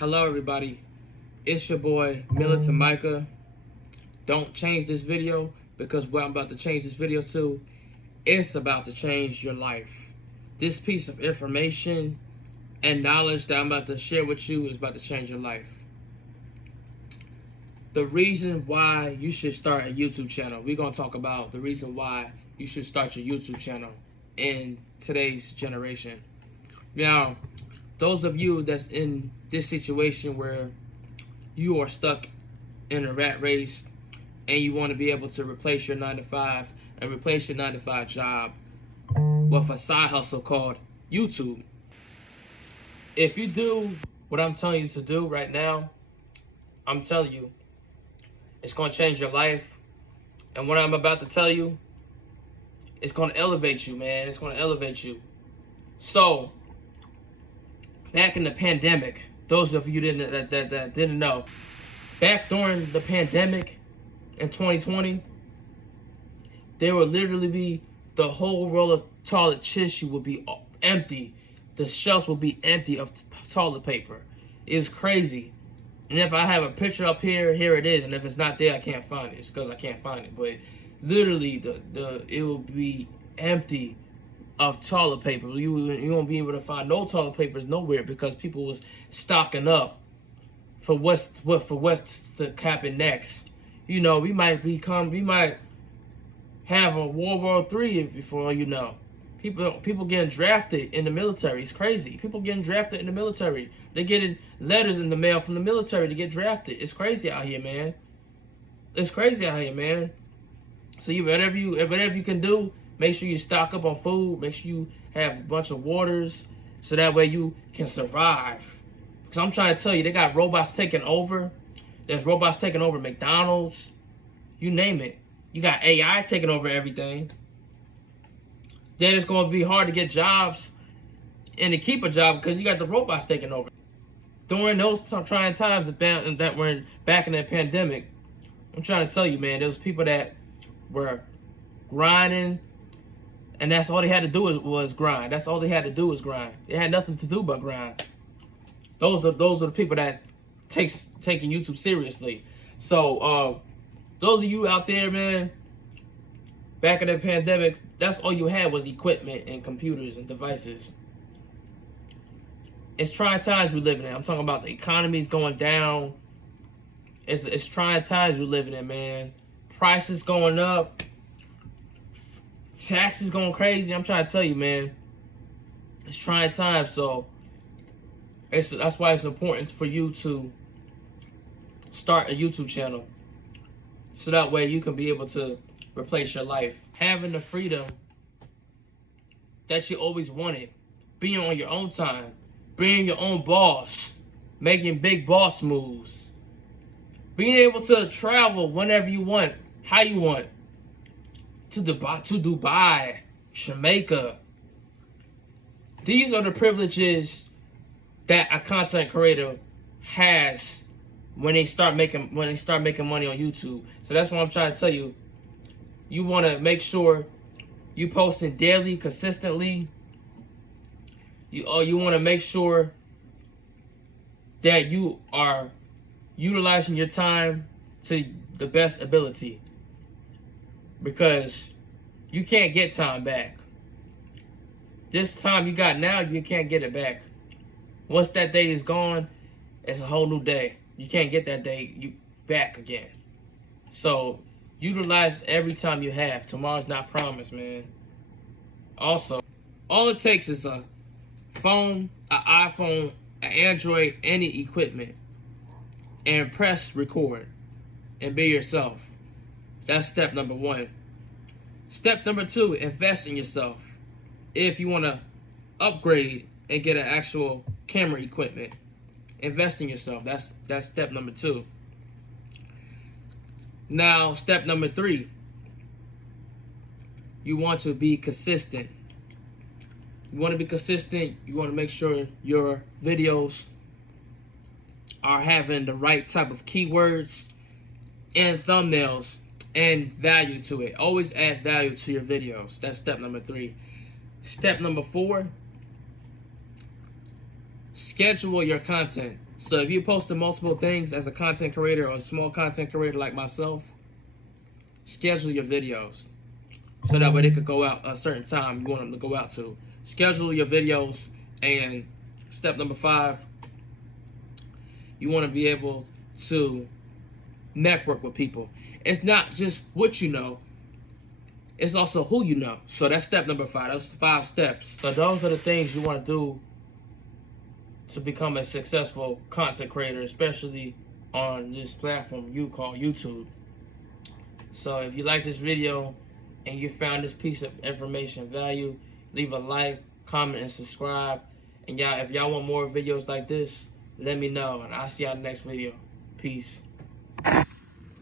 Hello everybody, it's your boy Militant Micah. Don't change this video, because what I'm about to change this video to, it's about to change your life. This piece of information and knowledge that I'm about to share with you is about to change your life. The reason why you should start a YouTube channel. We're going to talk about the reason why you should start your YouTube channel in today's generation. Now, those of you that's in this situation where you are stuck in a rat race and you want to be able to replace your 9-to-5 and replace your 9-to-5 job with a side hustle called YouTube. If you do what I'm telling you to do right now, I'm telling you, it's going to change your life. And what I'm about to tell you, it's going to elevate you, man. It's going to elevate you. So, back in the pandemic, those of you that didn't know, back during the pandemic in 2020, there would literally be the whole roll of toilet tissue would be empty. The shelves would be empty of toilet paper. It was crazy. And if I have a picture up here, here it is. And if it's not there, I can't find it. It's because I can't find it. But literally, it will be empty of toilet paper. You won't be able to find no toilet papers nowhere because people was stocking up for what's to happen next. You know, we might have a World War III before you know. People getting drafted in the military. It's crazy. People getting drafted in the military. They're getting letters in the mail from the military to get drafted. It's crazy out here, man. It's crazy out here, man. So whatever you can do, make sure you stock up on food. Make sure you have a bunch of waters so that way you can survive. Because I'm trying to tell you, they got robots taking over. There's robots taking over McDonald's. You name it. You got AI taking over everything. Then it's going to be hard to get jobs and to keep a job because you got the robots taking over. During those trying times that were back in the pandemic, I'm trying to tell you, man, there was people that were grinding, and that's all they had to do was grind. That's all they had to do was grind. They had nothing to do but grind. Those are the people that taking YouTube seriously. So those of you out there, man, back in the pandemic, that's all you had was equipment and computers and devices. It's trying times we're living in. I'm talking about the economy's going down. It's trying times we're living in, man. Prices going up. Taxes going crazy. I'm trying to tell you, man. It's trying times, so that's why it's important for you to start a YouTube channel. So that way you can be able to replace your life. Having the freedom that you always wanted. Being on your own time. Being your own boss. Making big boss moves. Being able to travel whenever you want. How you want. To Dubai. Jamaica. These are the privileges that a content creator has when they start making money on YouTube. So that's what I'm trying to tell you. You want to make sure you posting daily, consistently. You want to make sure that you are utilizing your time to the best ability, because you can't get time back. This time you got now, you can't get it back. Once that day is gone, it's a whole new day. You can't get that day back again. So utilize every time you have. Tomorrow's not promised, man. Also, all it takes is a phone, an iPhone, an Android, any equipment, and press record and be yourself. That's step number 1. Step number 2, invest in yourself. If you want to upgrade and get an actual camera equipment, invest in yourself. That's step number 2. Now, step number 3, you want to be consistent. You want to be consistent. You want to make sure your videos are having the right type of keywords and thumbnails and value to it. Always add value to your videos. That's step number 3. Step number 4, schedule your content. So if you post multiple things as a content creator or a small content creator like myself, schedule your videos so that way they could go out a certain time you want them to go out to. Schedule your videos. And step number 5, you want to be able to network with people. It's not just what you know, it's also who you know. So that's step number 5. Those 5 steps. So those are the things you want to do to become a successful content creator, especially on this platform you call YouTube. So if you like this video and you found this piece of information value, leave a like, comment, and subscribe. And y'all, if y'all want more videos like this, let me know, and I'll see y'all in the next video. Peace.